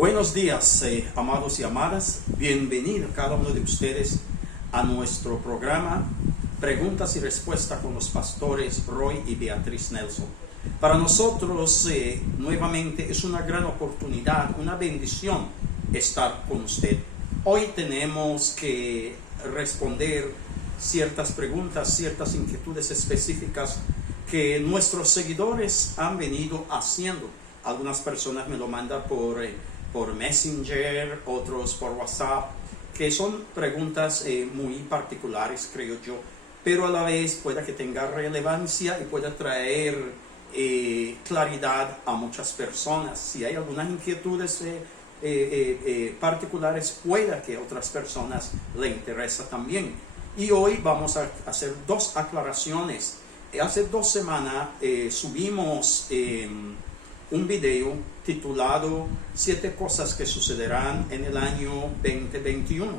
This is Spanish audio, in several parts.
Buenos días, amados y amadas. Bienvenido cada uno de ustedes a nuestro programa Preguntas y Respuestas con los pastores Roy y Beatriz Nelson. Para nosotros, nuevamente, es una gran oportunidad, una bendición estar con usted. Hoy tenemos que responder ciertas preguntas, ciertas inquietudes específicas que nuestros seguidores han venido haciendo. Algunas personas me lo mandan por Messenger, otros por WhatsApp, que son preguntas muy particulares, creo yo, pero a la vez pueda que tenga relevancia y pueda traer claridad a muchas personas. Si hay algunas inquietudes particulares, pueda que a otras personas le interesa también. Y hoy vamos a hacer dos aclaraciones. Hace 2 semanas subimos un video titulado 7 cosas que sucederán en el año 2021.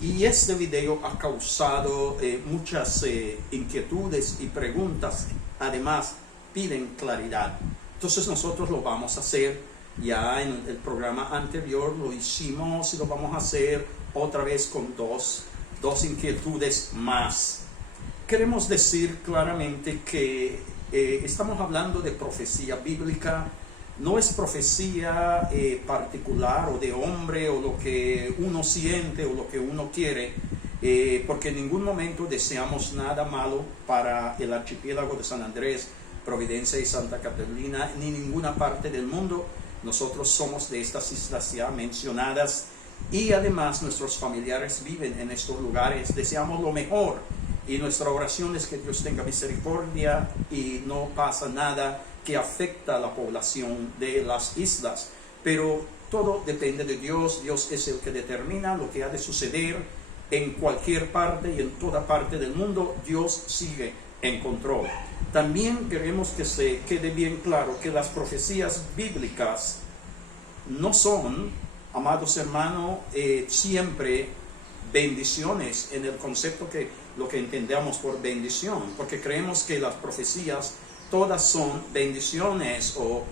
Y este video ha causado muchas inquietudes y preguntas. Además, piden claridad. Entonces nosotros lo vamos a hacer. Ya en el programa anterior lo hicimos y lo vamos a hacer otra vez con dos inquietudes más. Queremos decir claramente que estamos hablando de profecía bíblica. No es profecía particular o de hombre o lo que uno siente o lo que uno quiere, porque en ningún momento deseamos nada malo para el archipiélago de San Andrés, Providencia y Santa Catalina, ni ninguna parte del mundo. Nosotros somos de estas islas ya mencionadas y además nuestros familiares viven en estos lugares. Deseamos lo mejor y nuestra oración es que Dios tenga misericordia y no pasa nada que afecta a la población de las islas. Pero todo depende de Dios. Dios es el que determina lo que ha de suceder en cualquier parte y en toda parte del mundo. Dios sigue en control. También queremos que se quede bien claro que las profecías bíblicas no son, amados hermanos, siempre bendiciones en el concepto que lo que entendamos por bendición, porque creemos que las profecías todas son bendiciones o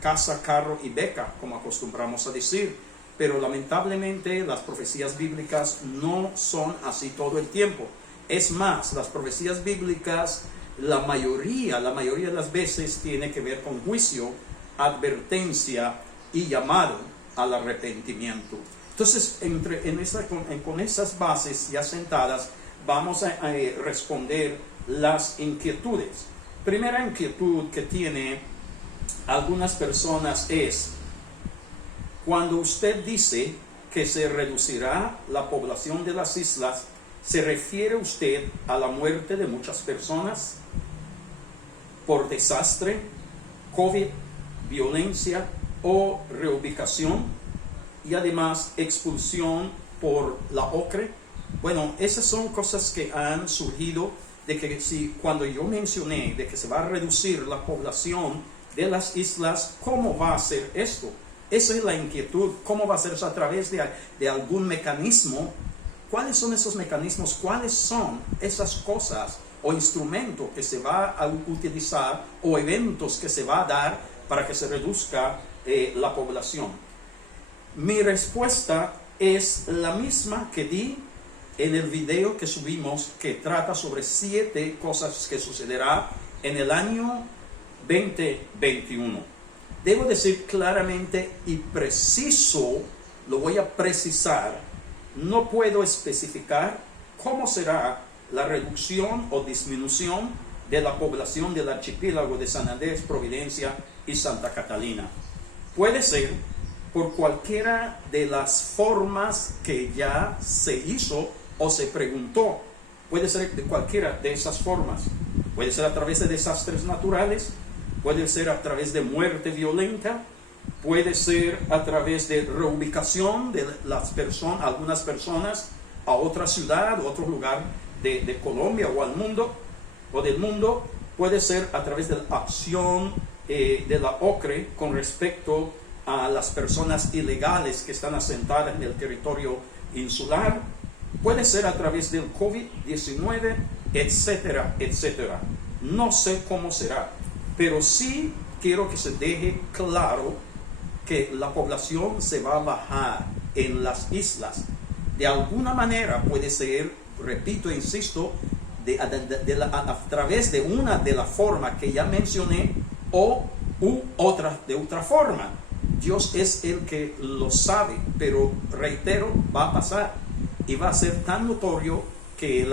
casa, carro y beca, como acostumbramos a decir. Pero lamentablemente las profecías bíblicas no son así todo el tiempo. Es más, las profecías bíblicas, la mayoría de las veces tiene que ver con juicio, advertencia y llamado al arrepentimiento. Entonces, con esas bases ya sentadas, vamos a responder las inquietudes. Primera inquietud que tiene algunas personas es: cuando usted dice que se reducirá la población de las islas, ¿se refiere usted a la muerte de muchas personas por desastre, COVID, violencia o reubicación y además expulsión por la OCRE? Bueno, esas son cosas que han surgido de que cuando yo mencioné de que se va a reducir la población de las islas, ¿cómo va a ser esto? Esa es la inquietud. ¿Cómo va a ser eso? ¿A través de algún mecanismo? ¿Cuáles son esos mecanismos? ¿Cuáles son esas cosas o instrumentos que se va a utilizar o eventos que se va a dar para que se reduzca la población? Mi respuesta es la misma que di en el video que subimos, que trata sobre 7 cosas que sucederá en el año 2021. Debo decir claramente y preciso, lo voy a precisar, no puedo especificar cómo será la reducción o disminución de la población del archipiélago de San Andrés, Providencia y Santa Catalina. Puede ser por cualquiera de las formas que ya se hizo o se preguntó. Puede ser de cualquiera de esas formas. Puede ser a través de desastres naturales, puede ser a través de muerte violenta, puede ser a través de reubicación de algunas personas a otra ciudad o otro lugar de Colombia o al mundo o del mundo. Puede ser a través de la acción de la OCRE con respecto a las personas ilegales que están asentadas en el territorio insular. Puede ser a través del COVID-19, etcétera, etcétera. No sé cómo será, pero sí quiero que se deje claro que la población se va a bajar en las islas. De alguna manera puede ser, repito, insisto, a través de una de las formas que ya mencioné o de otra forma. Dios es el que lo sabe, pero reitero, va a pasar y va a ser tan notorio que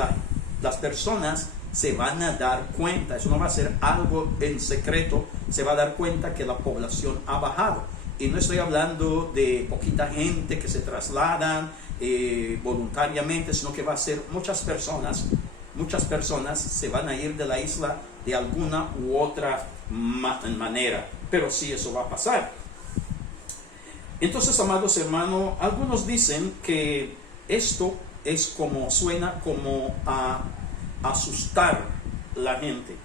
las personas se van a dar cuenta. Eso no va a ser algo en secreto, se va a dar cuenta que la población ha bajado. Y no estoy hablando de poquita gente que se trasladan voluntariamente, sino que va a ser muchas personas se van a ir de la isla de alguna u otra manera. Pero sí, eso va a pasar. Entonces, amados hermanos, algunos dicen que esto suena como a asustar a la gente.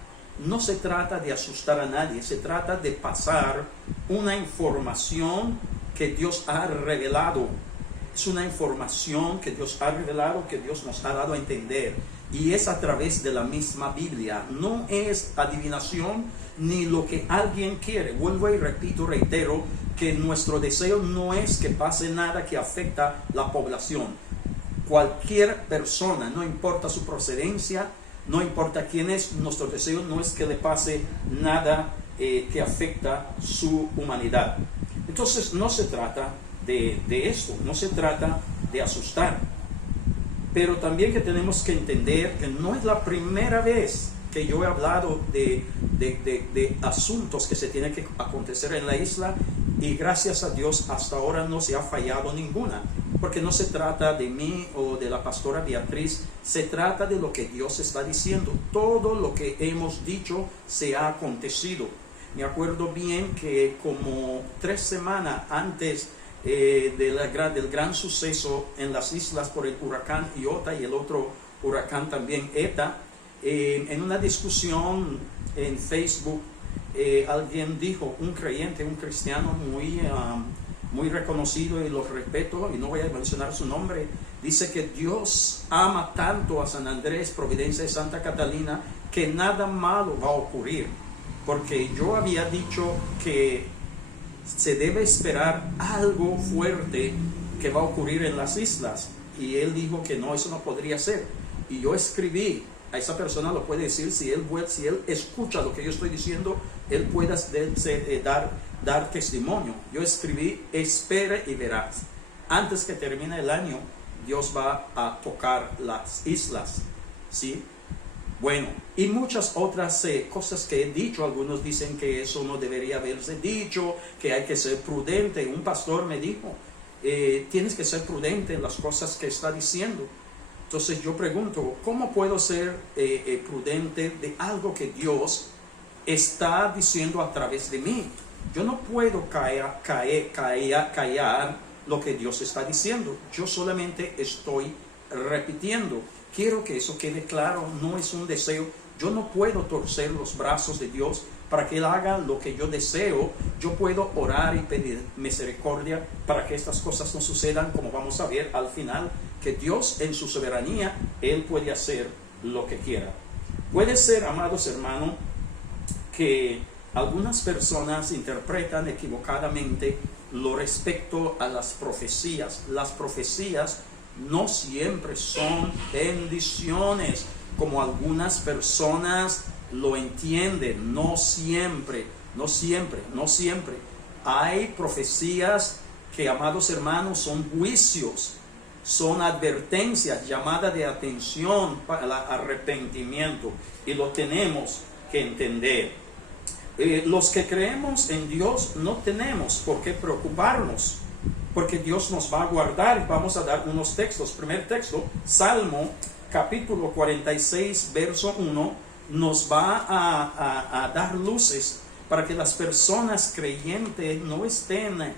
No se trata de asustar a nadie, se trata de pasar una información que Dios ha revelado. Es una información que Dios ha revelado, que Dios nos ha dado a entender. Y es a través de la misma Biblia. No es adivinación ni lo que alguien quiere. Vuelvo y repito, reitero, que nuestro deseo no es que pase nada que afecta la población. Cualquier persona, no importa su procedencia, no importa quién es, nuestro deseo no es que le pase nada que afecta su humanidad. Entonces no se trata de esto, no se trata de asustar. Pero también que tenemos que entender que no es la primera vez que yo he hablado de asuntos que se tienen que acontecer en la isla, y gracias a Dios hasta ahora no se ha fallado ninguna, porque no se trata de mí o de la pastora Beatriz, se trata de lo que Dios está diciendo. Todo lo que hemos dicho se ha acontecido. Me acuerdo bien que como 3 semanas antes del gran suceso en las islas por el huracán Iota y el otro huracán también Eta, en una discusión en Facebook, alguien dijo, un creyente, un cristiano muy reconocido, y lo respeto y no voy a mencionar su nombre, dice que Dios ama tanto a San Andrés, Providencia y Santa Catalina, que nada malo va a ocurrir, porque yo había dicho que se debe esperar algo fuerte que va a ocurrir en las islas, y él dijo que no, eso no podría ser. Y yo escribí, a esa persona lo puede decir, si él escucha lo que yo estoy diciendo, él puede dar testimonio. Yo escribí, espere y verás, antes que termine el año Dios va a tocar las islas, ¿sí? Bueno, y muchas otras cosas que he dicho. Algunos dicen que eso no debería haberse dicho, que hay que ser prudente. Un pastor me dijo, tienes que ser prudente en las cosas que está diciendo. Entonces yo pregunto, ¿cómo puedo ser prudente de algo que Dios está diciendo a través de mí? Yo no puedo callar lo que Dios está diciendo. Yo solamente estoy repitiendo. Quiero que eso quede claro, no es un deseo. Yo no puedo torcer los brazos de Dios para que Él haga lo que yo deseo. Yo puedo orar y pedir misericordia para que estas cosas no sucedan, como vamos a ver al final, que Dios en su soberanía, Él puede hacer lo que quiera. Puede ser, amados hermanos, que algunas personas interpretan equivocadamente lo respecto a las profecías. Las profecías no siempre son bendiciones, como algunas personas lo entienden. No siempre. Hay profecías que, amados hermanos, son juicios, son advertencias, llamadas de atención para el arrepentimiento, y lo tenemos que entender. Los que creemos en Dios no tenemos por qué preocuparnos, porque Dios nos va a guardar. Vamos a dar unos textos. Primer texto, Salmo capítulo 46, verso 1, nos va a dar luces para que las personas creyentes no estén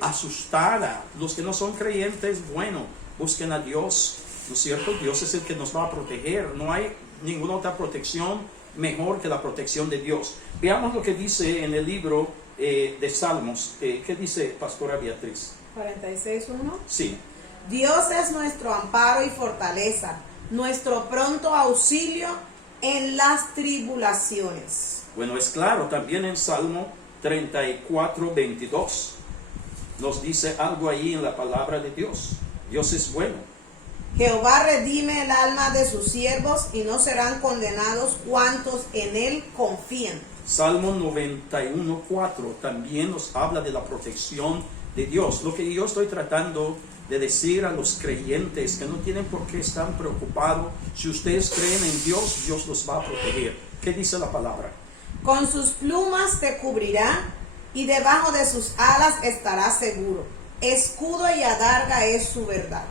asustadas. Los que no son creyentes, bueno, busquen a Dios, ¿no es cierto? Dios es el que nos va a proteger. No hay ninguna otra protección mejor que la protección de Dios. Veamos lo que dice en el libro de Salmos. ¿Qué dice Pastora Beatriz? 46:1. Sí. Dios es nuestro amparo y fortaleza, nuestro pronto auxilio en las tribulaciones. Bueno, es claro también en Salmo 34:22. nos dice algo ahí en la palabra de Dios. Dios es bueno. Jehová redime el alma de sus siervos y no serán condenados cuantos en él confían. Salmo 91:4 también nos habla de la protección de Dios. Lo que yo estoy tratando de decir a los creyentes, que no tienen por qué estar preocupados. Si ustedes creen en Dios, Dios los va a proteger. ¿Qué dice la palabra? Con sus plumas te cubrirá y debajo de sus alas estarás seguro. Escudo y adarga es su verdad.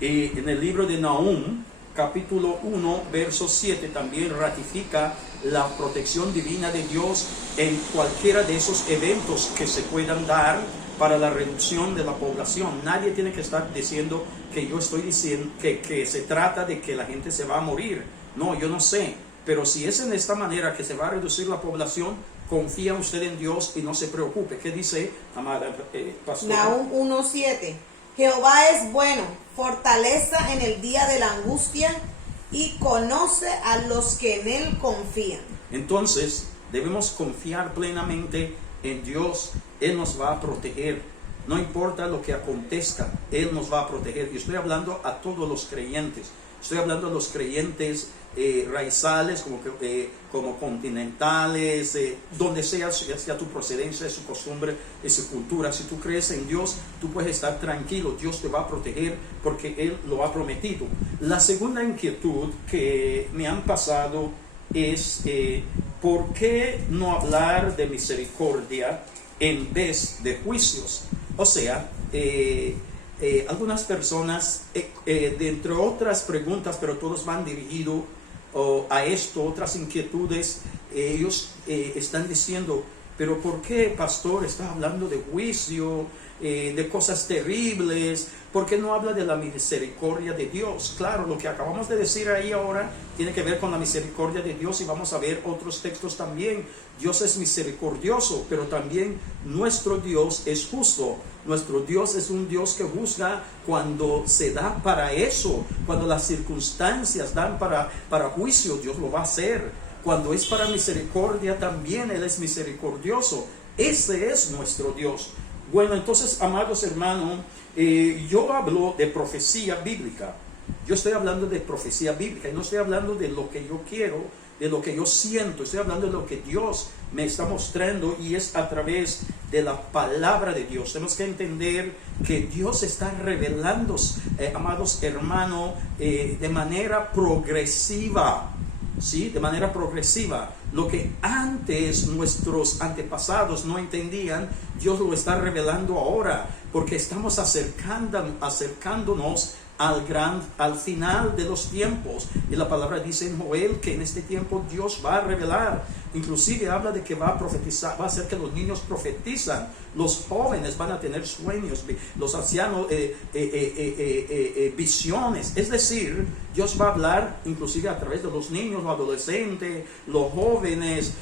Y en el libro de Nahum, capítulo 1, verso 7, también ratifica la protección divina de Dios en cualquiera de esos eventos que se puedan dar para la reducción de la población. Nadie tiene que estar diciendo que yo estoy diciendo que se trata de que la gente se va a morir. No, yo no sé. Pero si es en esta manera que se va a reducir la población, confía usted en Dios y no se preocupe. ¿Qué dice, amada pastora? Nahum 1:7. Jehová es bueno, fortaleza en el día de la angustia y conoce a los que en él confían. Entonces, debemos confiar plenamente en Dios. Él nos va a proteger. No importa lo que acontezca, Él nos va a proteger. Y estoy hablando a todos los creyentes. Estoy hablando a los creyentes raizales, como continentales, donde sea tu procedencia, su costumbre, su cultura. Si tú crees en Dios, tú puedes estar tranquilo. Dios te va a proteger porque Él lo ha prometido. La segunda inquietud que me han pasado es ¿por qué no hablar de misericordia en vez de juicios? O sea, algunas personas, de entre otras preguntas, pero todos van dirigidos a esto, otras inquietudes, ellos están diciendo, pero ¿por qué, pastor, está hablando de juicio, de cosas terribles? ¿Por qué no habla de la misericordia de Dios? Claro, lo que acabamos de decir ahí ahora tiene que ver con la misericordia de Dios y vamos a ver otros textos también. Dios es misericordioso, pero también nuestro Dios es justo. Nuestro Dios es un Dios que juzga cuando se da para eso, cuando las circunstancias dan para juicio, Dios lo va a hacer. Cuando es para misericordia también Él es misericordioso. Ese es nuestro Dios. Bueno, entonces, amados hermanos, yo hablo de profecía bíblica. Yo estoy hablando de profecía bíblica y no estoy hablando de lo que yo quiero, de lo que yo siento. Estoy hablando de lo que Dios me está mostrando y es a través de la palabra de Dios. Tenemos que entender que Dios está revelando, amados hermanos, de manera progresiva. ¿Sí? De manera progresiva. Lo que antes nuestros antepasados no entendían, Dios lo está revelando ahora, porque estamos acercándonos al final de los tiempos. Y la palabra dice en Joel que en este tiempo Dios va a revelar. Inclusive habla de que va a profetizar, va a hacer que los niños profetizan, los jóvenes van a tener sueños, los ancianos visiones. Es decir, Dios va a hablar inclusive a través de los niños, los adolescentes, los jóvenes,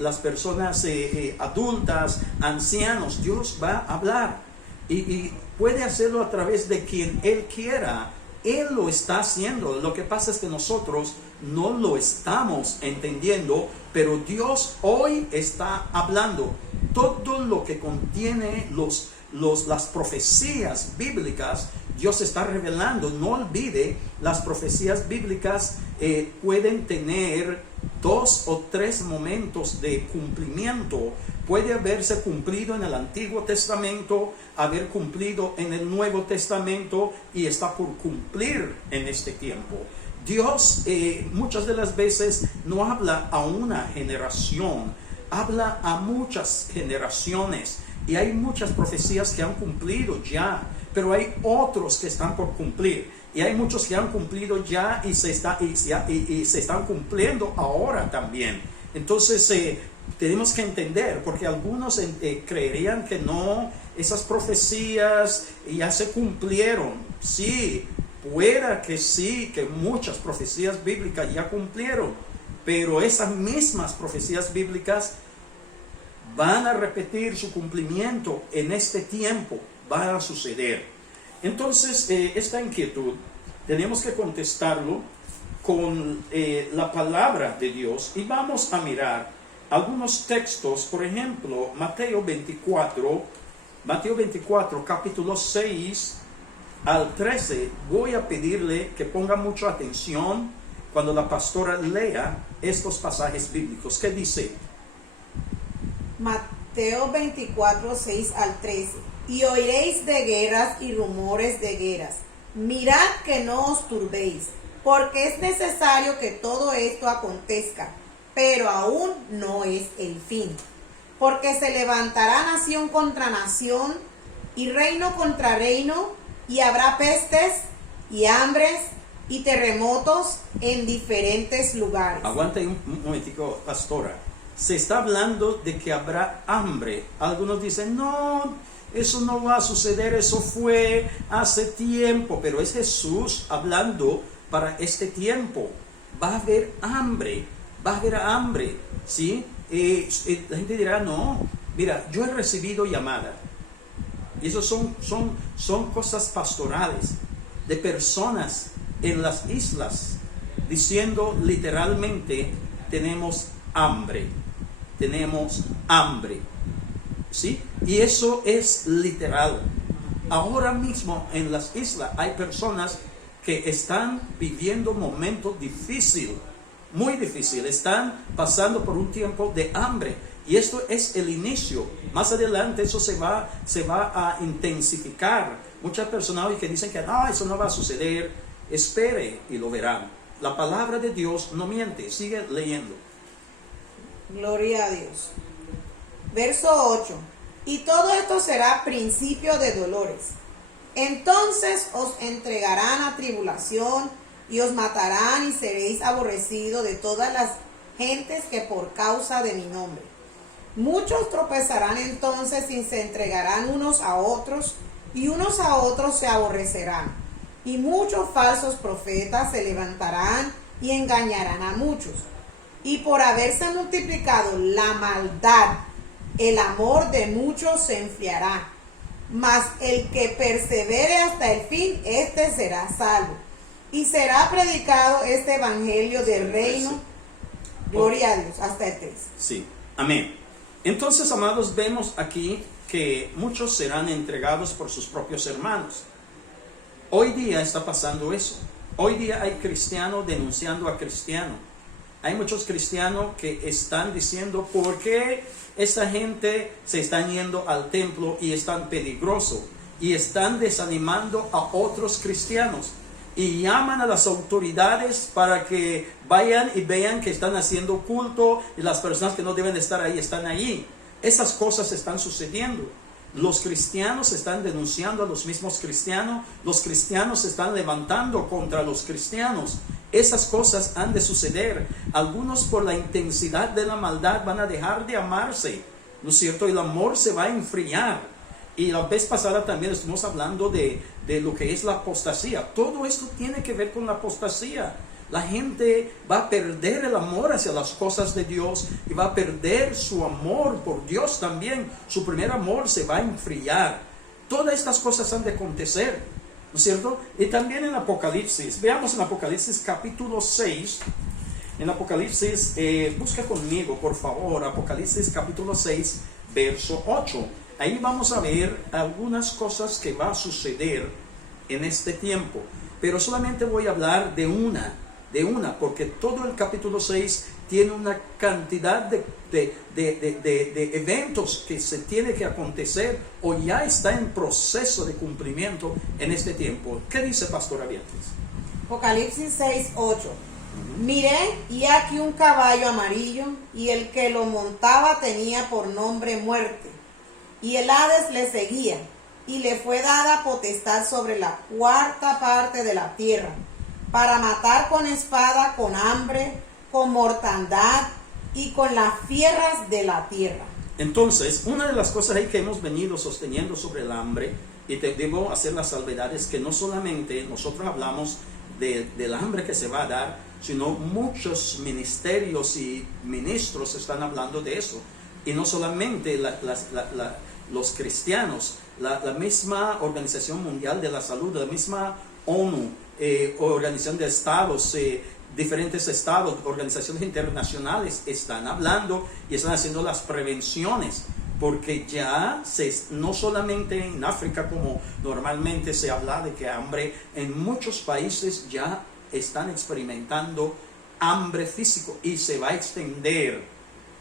las personas adultas, ancianos. Dios va a hablar y puede hacerlo a través de quien Él quiera. Él lo está haciendo. Lo que pasa es que nosotros no lo estamos entendiendo, pero Dios hoy está hablando. Todo lo que contiene las profecías bíblicas, Dios está revelando. No olvide, las profecías bíblicas pueden tener 2 o 3 momentos de cumplimiento. Puede haberse cumplido en el Antiguo Testamento, haber cumplido en el Nuevo Testamento y está por cumplir en este tiempo. Dios muchas de las veces no habla a una generación, habla a muchas generaciones. Y hay muchas profecías que han cumplido ya, pero hay otros que están por cumplir. Y hay muchos que han cumplido ya y se están cumpliendo ahora también. Entonces tenemos que entender, porque algunos creerían que no, esas profecías ya se cumplieron. Sí, pueda que sí, que muchas profecías bíblicas ya cumplieron, pero esas mismas profecías bíblicas van a repetir su cumplimiento en este tiempo, va a suceder. Entonces, esta inquietud tenemos que contestarlo con la palabra de Dios y vamos a mirar algunos textos. Por ejemplo, Mateo 24, Mateo 24, capítulo 6 al 13, voy a pedirle que ponga mucha atención cuando la pastora lea estos pasajes bíblicos. ¿Qué dice? Mateo 24, 6 al 13. Y oiréis de guerras y rumores de guerras. Mirad que no os turbéis, porque es necesario que todo esto acontezca, pero aún no es el fin. Porque se levantará nación contra nación y reino contra reino, y habrá pestes y hambres y terremotos en diferentes lugares. Aguanta un momentico, pastora. Se está hablando de que habrá hambre. Algunos dicen, no, eso no va a suceder, eso fue hace tiempo. Pero es Jesús hablando para este tiempo. Va a haber hambre, ¿sí? La gente dirá, no, mira, yo he recibido llamada. Y eso son cosas pastorales de personas en las islas diciendo literalmente, tenemos hambre, ¿sí? Y eso es literal. Ahora mismo en las islas hay personas que están viviendo momentos difíciles, muy difíciles, están pasando por un tiempo de hambre. Y esto es el inicio. Más adelante eso se va a intensificar. Muchas personas hoy que dicen que no, eso no va a suceder. Espere y lo verán. La palabra de Dios no miente. Sigue leyendo. Gloria a Dios. Verso 8. Y todo esto será principio de dolores. Entonces os entregarán a tribulación y os matarán y seréis aborrecidos de todas las gentes que por causa de mi nombre. Muchos tropezarán entonces y se entregarán unos a otros, y unos a otros se aborrecerán. Y muchos falsos profetas se levantarán y engañarán a muchos. Y por haberse multiplicado la maldad, el amor de muchos se enfriará. Mas el que persevere hasta el fin, éste será salvo. Y será predicado este evangelio del reino. Gloria a Dios, hasta el 3. Sí, amén. Entonces, amados, vemos aquí que muchos serán entregados por sus propios hermanos. Hoy día está pasando eso. Hoy día hay cristianos denunciando a cristianos. Hay muchos cristianos que están diciendo por qué esta gente se están yendo al templo y es tan peligroso. Y están desanimando a otros cristianos. Y llaman a las autoridades para que vayan y vean que están haciendo culto y las personas que no deben estar ahí están ahí. Esas cosas están sucediendo. Los cristianos están denunciando a los mismos cristianos. Los cristianos se están levantando contra los cristianos. Esas cosas han de suceder. Algunos por la intensidad de la maldad van a dejar de amarse, ¿no es cierto? El amor se va a enfriar. Y la vez pasada también estuvimos hablando de lo que es la apostasía. Todo esto tiene que ver con la apostasía. La gente va a perder el amor hacia las cosas de Dios y va a perder su amor por Dios también. Su primer amor se va a enfriar. Todas estas cosas han de acontecer, ¿no es cierto? Y también en Apocalipsis, veamos en Apocalipsis capítulo 6. En Apocalipsis, busca conmigo por favor, Apocalipsis capítulo 6, verso 8. Ahí vamos a ver algunas cosas que va a suceder en este tiempo. Pero solamente voy a hablar de una, porque todo el capítulo 6 tiene una cantidad de eventos que se tiene que acontecer o ya está en proceso de cumplimiento en este tiempo. ¿Qué dice Pastora Beatriz? Apocalipsis 6, 8. Miré y aquí un caballo amarillo, y el que lo montaba tenía por nombre Muerte. Y el Hades le seguía, y le fue dada potestad sobre la cuarta parte de la tierra, para matar con espada, con hambre, con mortandad y con las fieras de la tierra. Entonces, una de las cosas ahí que hemos venido sosteniendo sobre el hambre, y te debo hacer las salvedades, que no solamente nosotros hablamos del hambre que se va a dar, sino muchos ministerios y ministros están hablando de eso. Y no solamente los cristianos, la misma Organización Mundial de la Salud, la misma ONU, Organización de Estados, diferentes estados, organizaciones internacionales están hablando y están haciendo las prevenciones. porque ya no solamente en África como normalmente se habla de que hambre, en muchos países ya están experimentando hambre físico y se va a extender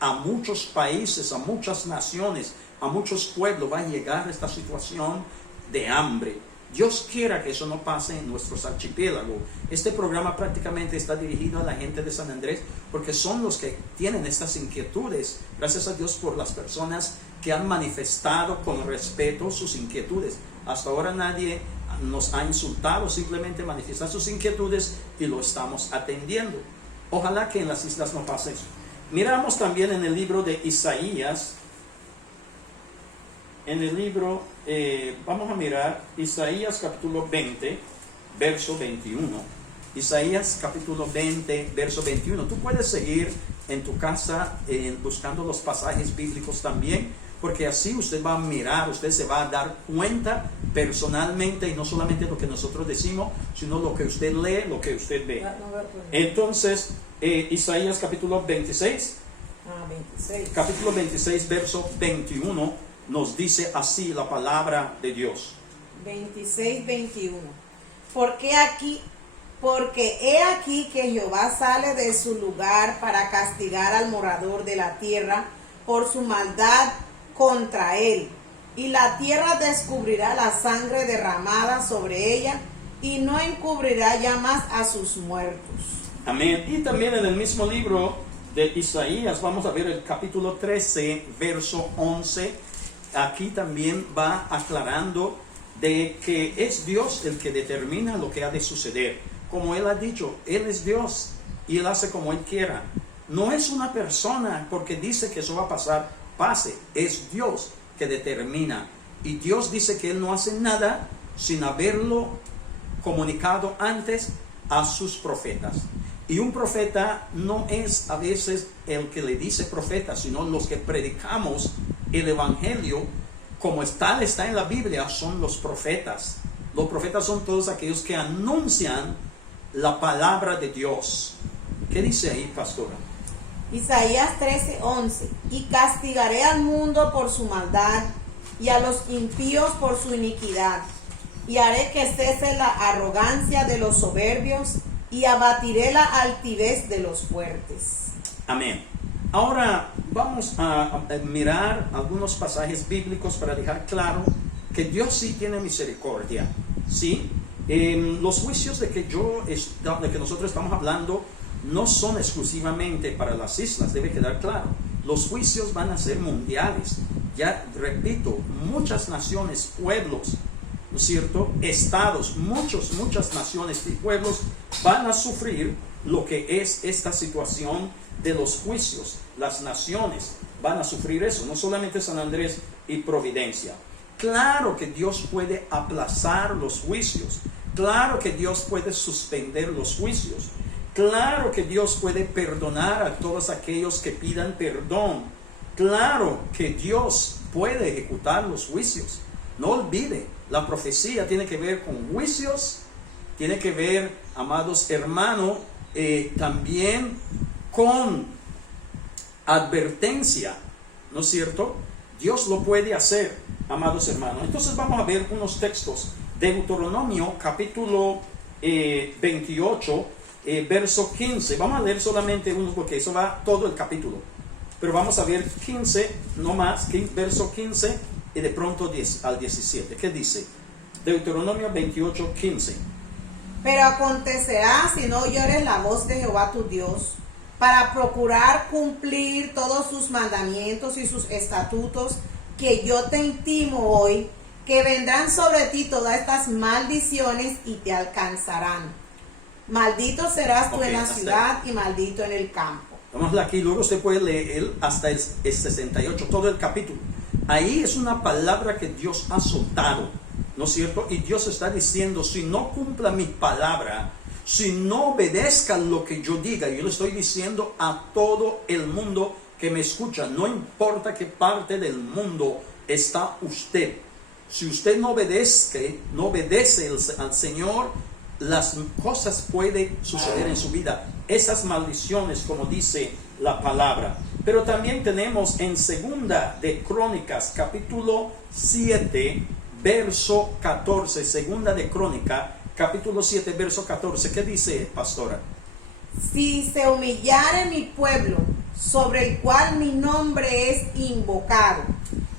a muchos países, a muchas naciones, a muchos pueblos. Va a llegar esta situación de hambre. Dios quiera que eso no pase en nuestros archipiélagos. Este programa prácticamente está dirigido a la gente de San Andrés porque son los que tienen estas inquietudes. Gracias a Dios por las personas que han manifestado con respeto sus inquietudes. Hasta ahora nadie nos ha insultado, simplemente manifiestan sus inquietudes y lo estamos atendiendo. Ojalá que en las islas no pase eso. Miramos también en el libro de Isaías. En el libro, vamos a mirar Isaías capítulo 20, verso 21. Isaías capítulo 20, verso 21. Tú puedes seguir en tu casa buscando los pasajes bíblicos también, porque así usted va a mirar, usted se va a dar cuenta personalmente, y no solamente lo que nosotros decimos, sino lo que usted lee, lo que usted ve. Entonces, Isaías capítulo 26, capítulo 26, verso 21. Nos dice así la palabra de Dios. 26, 21. Porque he aquí que Jehová sale de su lugar para castigar al morador de la tierra por su maldad contra él. Y la tierra descubrirá la sangre derramada sobre ella y no encubrirá ya más a sus muertos. Amén. Y también en el mismo libro de Isaías vamos a ver el capítulo 13, verso 11. Aquí también va aclarando de que es Dios el que determina lo que ha de suceder. Como Él ha dicho, Él es Dios y Él hace como Él quiera. No es una persona porque dice que eso va a pasar, pase. Es Dios que determina. Y Dios dice que Él no hace nada sin haberlo comunicado antes a sus profetas. Y un profeta no es a veces el que le dice profeta, sino los que predicamos el evangelio como está en la Biblia son los profetas. Los profetas son todos aquellos que anuncian la palabra de Dios. ¿Qué dice ahí, pastora? Isaías 13, 11. Y castigaré al mundo por su maldad y a los impíos por su iniquidad. Y haré que cese la arrogancia de los soberbios y abatiré la altivez de los fuertes. Amén. Ahora vamos a mirar algunos pasajes bíblicos para dejar claro que Dios sí tiene misericordia. ¿Sí? Los juicios de que nosotros estamos hablando no son exclusivamente para las islas, debe quedar claro. Los juicios van a ser mundiales. Ya repito, muchas naciones, pueblos, ¿no es cierto? Estados, muchas naciones y pueblos van a sufrir lo que es esta situación de los juicios. Las naciones van a sufrir eso, no solamente San Andrés y Providencia. Claro que Dios puede aplazar los juicios, claro que Dios puede suspender los juicios, claro que Dios puede perdonar a todos aquellos que pidan perdón, claro que Dios puede ejecutar los juicios. No olvide, la profecía tiene que ver con juicios, tiene que ver, amados hermanos, también con advertencia, ¿no es cierto? Dios lo puede hacer, amados hermanos. Entonces vamos a ver unos textos. Deuteronomio capítulo 28, verso 15. Vamos a leer solamente unos porque eso va todo el capítulo. Pero vamos a ver 15, no más, verso 15 y de pronto al 17. ¿Qué dice? Deuteronomio 28, 15. Pero acontecerá si no oyes la voz de Jehová tu Dios, para procurar cumplir todos sus mandamientos y sus estatutos que yo te intimo hoy, que vendrán sobre ti todas estas maldiciones y te alcanzarán. Maldito serás tú en la ciudad y maldito en el campo. Vamos aquí, luego se puede leer hasta el 68, todo el capítulo. Ahí es una palabra que Dios ha soltado, ¿no es cierto? Y Dios está diciendo, si no cumpla mi palabra, si no obedezca lo que yo diga, yo le estoy diciendo a todo el mundo que me escucha, no importa qué parte del mundo está usted. Si usted no obedece al Señor, las cosas pueden suceder en su vida. Esas maldiciones, como dice la palabra. Pero también tenemos en Segunda de Crónicas, capítulo 7, verso 14. Segunda de Crónica, capítulo 7, verso 14. ¿Qué dice, pastora? Si se humillare mi pueblo, sobre el cual mi nombre es invocado,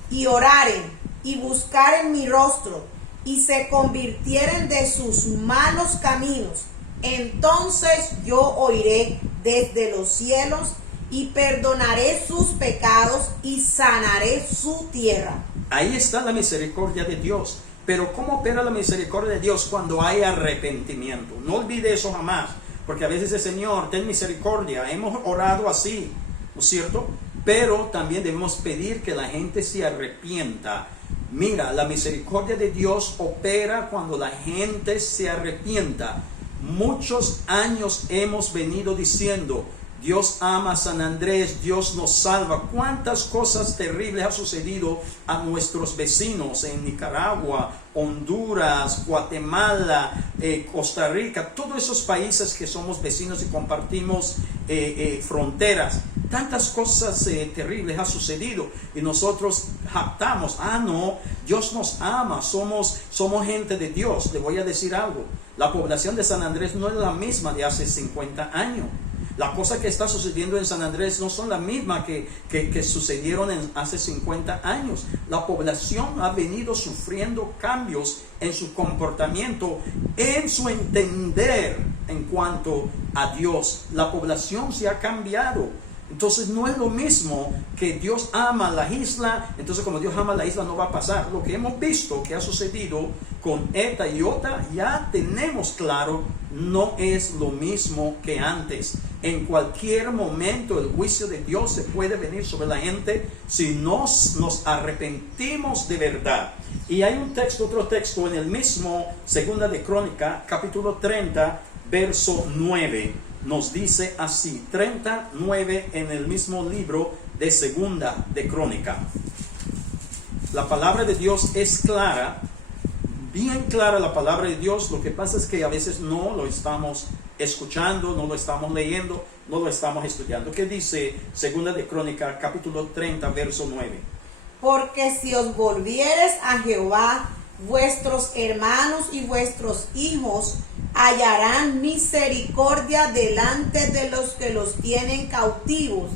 y oraren y buscaren mi rostro, y se convirtieren de sus malos caminos, entonces yo oiré desde los cielos y perdonaré sus pecados y sanaré su tierra. Ahí está la misericordia de Dios. Pero ¿cómo opera la misericordia de Dios cuando hay arrepentimiento? No olvide eso jamás, porque a veces el Señor, ten misericordia, hemos orado así, ¿no es cierto? Pero también debemos pedir que la gente se arrepienta. Mira, la misericordia de Dios opera cuando la gente se arrepienta. Muchos años hemos venido diciendo, Dios ama a San Andrés, Dios nos salva. ¿Cuántas cosas terribles han sucedido a nuestros vecinos en Nicaragua, Honduras, Guatemala, Costa Rica, todos esos países que somos vecinos y compartimos fronteras? Tantas cosas terribles han sucedido y nosotros jactamos, no, Dios nos ama, somos gente de Dios. Le voy a decir algo, la población de San Andrés no es la misma de hace 50 años. Las cosas que está sucediendo en San Andrés no son las mismas que sucedieron hace 50 años. La población ha venido sufriendo cambios en su comportamiento, en su entender en cuanto a Dios. La población se ha cambiado. Entonces no es lo mismo que Dios ama la isla, entonces como Dios ama la isla no va a pasar. Lo que hemos visto que ha sucedido con ETA y OTA, ya tenemos claro, no es lo mismo que antes. En cualquier momento el juicio de Dios se puede venir sobre la gente si nos arrepentimos de verdad. Y hay otro texto en el mismo Segunda de Crónica, capítulo 30, verso 9. Nos dice así, 39 en el mismo libro de Segunda de Crónica. La palabra de Dios es clara, bien clara la palabra de Dios. Lo que pasa es que a veces no lo estamos escuchando, no lo estamos leyendo, no lo estamos estudiando. ¿Qué dice Segunda de Crónica, capítulo 30, verso 9? Porque si os volviereis a Jehová, vuestros hermanos y vuestros hijos hallarán misericordia delante de los que los tienen cautivos,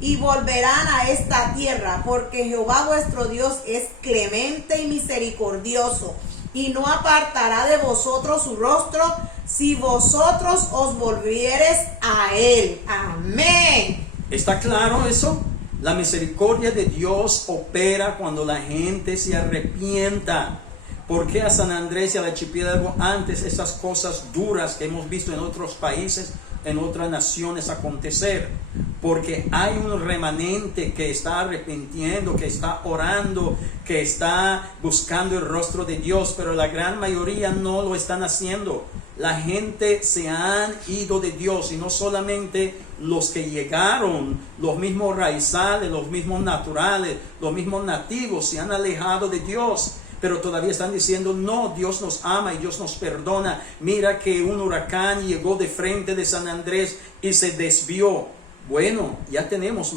y volverán a esta tierra, porque Jehová vuestro Dios es clemente y misericordioso, y no apartará de vosotros su rostro, si vosotros os volviereis a él. Amén. ¿Está claro eso? La misericordia de Dios opera cuando la gente se arrepienta. ¿Por qué a San Andrés y al archipiélago antes esas cosas duras que hemos visto en otros países, en otras naciones acontecer? Porque hay un remanente que está arrepintiendo, que está orando, que está buscando el rostro de Dios, pero la gran mayoría no lo están haciendo. La gente se han ido de Dios, y no solamente los que llegaron, los mismos raizales, los mismos naturales, los mismos nativos se han alejado de Dios. Pero todavía están diciendo, no, Dios nos ama y Dios nos perdona. Mira que un huracán llegó de frente de San Andrés y se desvió. Bueno, ya tenemos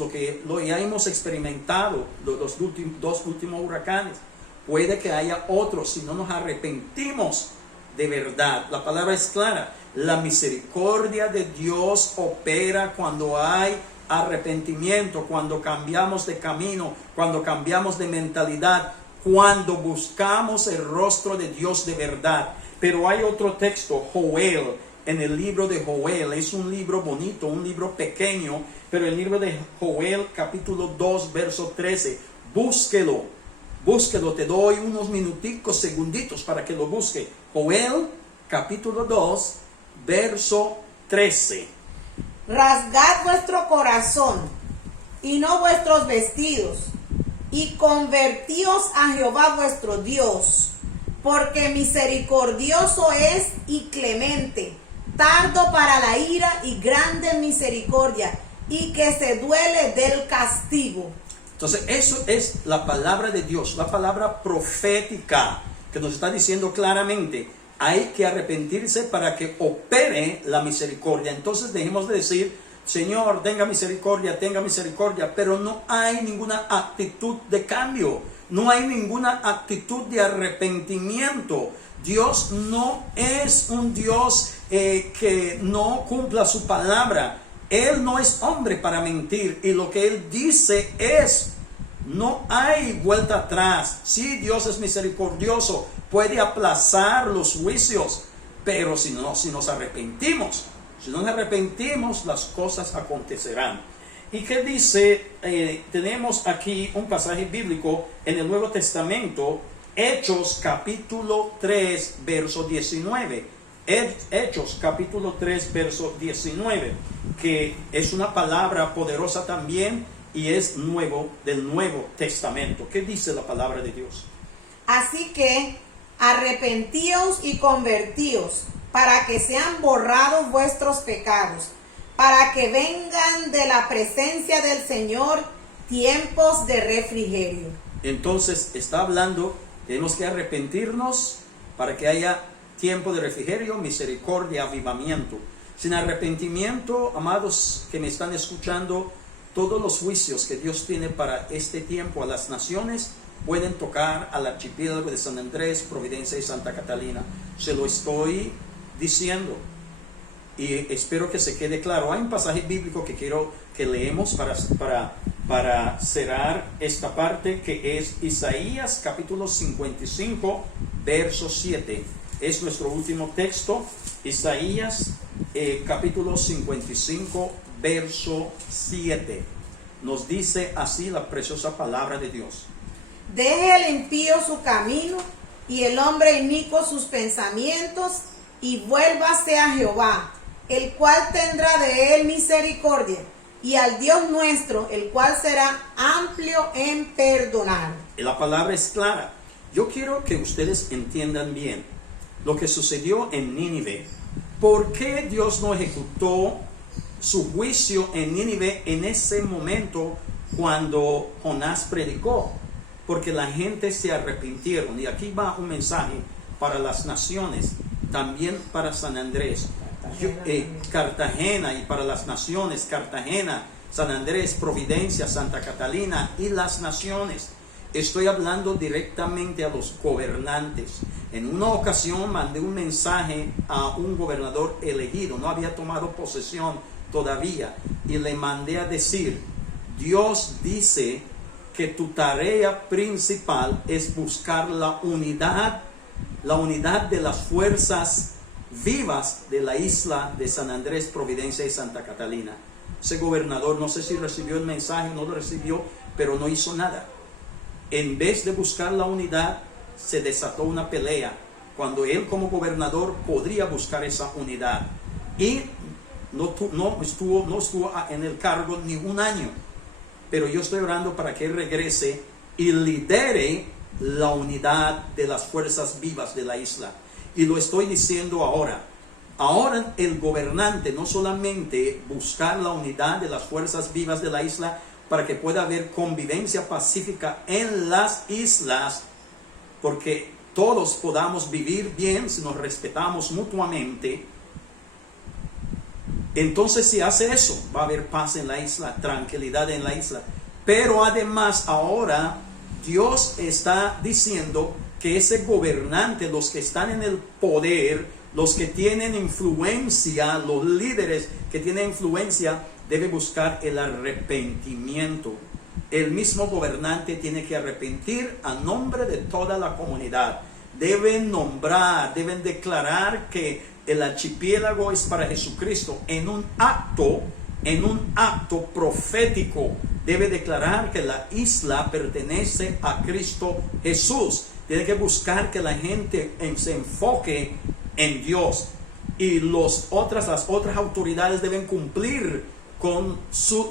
ya hemos experimentado los dos últimos huracanes. Puede que haya otros si no nos arrepentimos de verdad. La palabra es clara. La misericordia de Dios opera cuando hay arrepentimiento, cuando cambiamos de camino, cuando cambiamos de mentalidad, cuando buscamos el rostro de Dios de verdad. Pero hay otro texto, Joel, en el libro de Joel. Es un libro bonito, un libro pequeño, pero el libro de Joel, capítulo 2, verso 13. Búsquelo, te doy unos minuticos, segunditos para que lo busque. Joel, capítulo 2, verso 13. Rasgad vuestro corazón y no vuestros vestidos, y convertíos a Jehová vuestro Dios, porque misericordioso es y clemente, tardo para la ira y grande en misericordia, y que se duele del castigo. Entonces eso es la palabra de Dios, la palabra profética que nos está diciendo claramente, hay que arrepentirse para que opere la misericordia. Entonces dejemos de decir, Señor, tenga misericordia, pero no hay ninguna actitud de cambio, no hay ninguna actitud de arrepentimiento. Dios no es un Dios que no cumpla su palabra. Él no es hombre para mentir, y lo que Él dice es, no hay vuelta atrás. Sí, Dios es misericordioso, puede aplazar los juicios, pero si nos arrepentimos, las cosas acontecerán. ¿Y qué dice? Tenemos aquí un pasaje bíblico en el Nuevo Testamento, Hechos capítulo 3, verso 19. Hechos capítulo 3, verso 19, que es una palabra poderosa también y es del Nuevo Testamento. ¿Qué dice la palabra de Dios? Así que arrepentíos y convertíos, para que sean borrados vuestros pecados, para que vengan de la presencia del Señor tiempos de refrigerio. Entonces está hablando, tenemos que arrepentirnos para que haya tiempo de refrigerio, misericordia, avivamiento. Sin arrepentimiento, amados que me están escuchando, todos los juicios que Dios tiene para este tiempo a las naciones pueden tocar al archipiélago de San Andrés, Providencia y Santa Catalina. Se lo estoy diciendo y espero que se quede claro. Hay un pasaje bíblico que quiero que leemos para cerrar esta parte, que es Isaías capítulo 55, verso 7. Es nuestro último texto, Isaías capítulo 55, verso 7. Nos dice así la preciosa palabra de Dios. Deje el impío su camino y el hombre inicuo sus pensamientos, y vuélvase a Jehová, el cual tendrá de él misericordia, y al Dios nuestro, el cual será amplio en perdonar. La palabra es clara. Yo quiero que ustedes entiendan bien lo que sucedió en Nínive. ¿Por qué Dios no ejecutó su juicio en Nínive en ese momento cuando Jonás predicó? Porque la gente se arrepintieron. Y aquí va un mensaje para las naciones, también para San Andrés, Cartagena, y para las naciones, Cartagena, San Andrés, Providencia, Santa Catalina y las naciones. Estoy hablando directamente a los gobernantes. En una ocasión mandé un mensaje a un gobernador elegido, no había tomado posesión todavía, y le mandé a decir: Dios dice que tu tarea principal es buscar la unidad de las fuerzas vivas de la isla de San Andrés, Providencia y Santa Catalina. Ese gobernador, no sé si recibió el mensaje o no lo recibió, pero no hizo nada. En vez de buscar la unidad, se desató una pelea, cuando él como gobernador podría buscar esa unidad. Y no estuvo en el cargo ni un año. Pero yo estoy orando para que él regrese y lidere la unidad de las fuerzas vivas de la isla. Y lo estoy diciendo ahora. Ahora el gobernante no solamente buscar la unidad de las fuerzas vivas de la isla para que pueda haber convivencia pacífica en las islas, porque todos podamos vivir bien si nos respetamos mutuamente. Entonces, si hace eso, va a haber paz en la isla, tranquilidad en la isla. Pero además ahora Dios está diciendo que ese gobernante, los que están en el poder, los que tienen influencia, los líderes que tienen influencia, debe buscar el arrepentimiento. El mismo gobernante tiene que arrepentir a nombre de toda la comunidad. Deben nombrar, deben declarar que el archipiélago es para Jesucristo. En un acto profético, debe declarar que la isla pertenece a Cristo Jesús. Tiene que buscar que la gente se enfoque en Dios. Y las otras autoridades deben cumplir con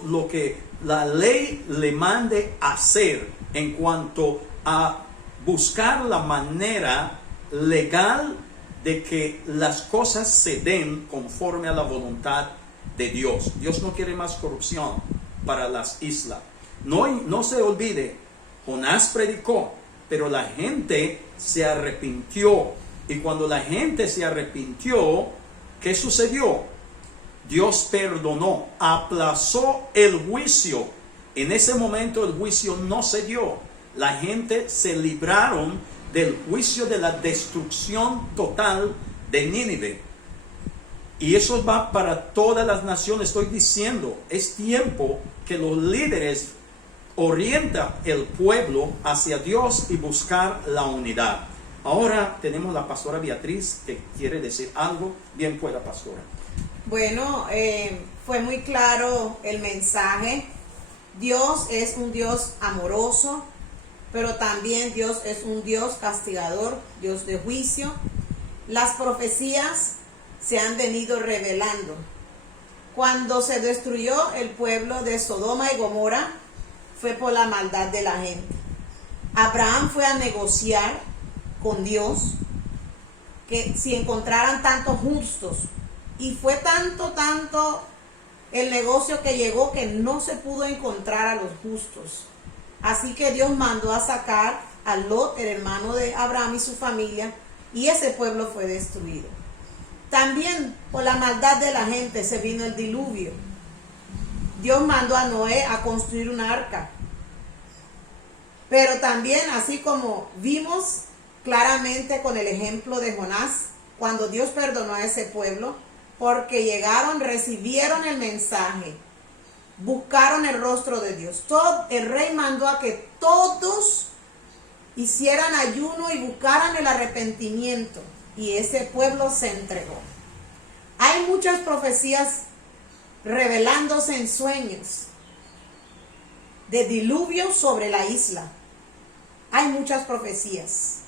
lo que la ley le mande hacer en cuanto a buscar la manera legal de que las cosas se den conforme a la voluntad de Dios. Dios no quiere más corrupción para las islas. No se olvide, Jonás predicó, pero la gente se arrepintió. Y cuando la gente se arrepintió, ¿qué sucedió? Dios perdonó, aplazó el juicio. En ese momento el juicio no se dio. La gente se libraron del juicio de la destrucción total de Nínive. Y eso va para todas las naciones. Estoy diciendo, es tiempo que los líderes orienten el pueblo hacia Dios y buscar la unidad. Ahora tenemos la pastora Beatriz que quiere decir algo. Bien pueda, pastora. Bueno, fue muy claro el mensaje. Dios es un Dios amoroso, pero también Dios es un Dios castigador, Dios de juicio. Las profecías se han venido revelando. Cuando se destruyó el pueblo de Sodoma y Gomorra, fue por la maldad de la gente. Abraham fue a negociar con Dios que si encontraran tantos justos, y fue tanto el negocio que llegó que no se pudo encontrar a los justos. Así que Dios mandó a sacar a Lot, el hermano de Abraham y su familia, y ese pueblo fue destruido. También por la maldad de la gente se vino el diluvio. Dios mandó a Noé a construir una arca. Pero también, así como vimos claramente con el ejemplo de Jonás, cuando Dios perdonó a ese pueblo, porque llegaron, recibieron el mensaje, buscaron el rostro de Dios. El rey mandó a que todos hicieran ayuno y buscaran el arrepentimiento, y ese pueblo se entregó. Hay muchas profecías revelándose en sueños de diluvio sobre la isla. Hay muchas profecías.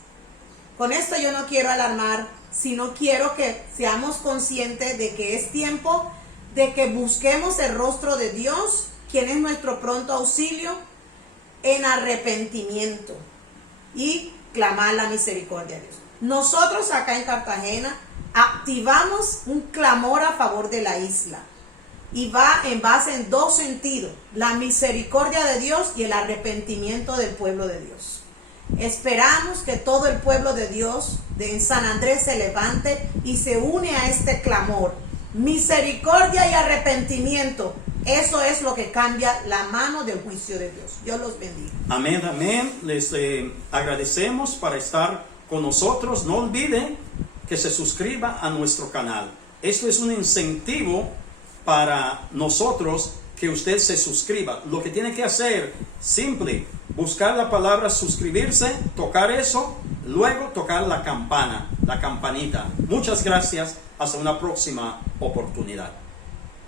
Con esto yo no quiero alarmar, sino quiero que seamos conscientes de que es tiempo de que busquemos el rostro de Dios, quien es nuestro pronto auxilio, en arrepentimiento y clamar la misericordia de Dios. Nosotros acá en Cartagena activamos un clamor a favor de la isla, y va en base en dos sentidos: la misericordia de Dios y el arrepentimiento del pueblo de Dios. Esperamos que todo el pueblo de Dios en San Andrés se levante y se une a este clamor. Misericordia y arrepentimiento. Eso es lo que cambia la mano del juicio de Dios. Dios los bendiga. Amén, amén. Les agradecemos para estar con nosotros. No olviden que se suscriba a nuestro canal. Esto es un incentivo para nosotros, que usted se suscriba. Lo que tiene que hacer, simple, buscar la palabra suscribirse, tocar eso, luego tocar la campana, la campanita. Muchas gracias. Hasta una próxima oportunidad.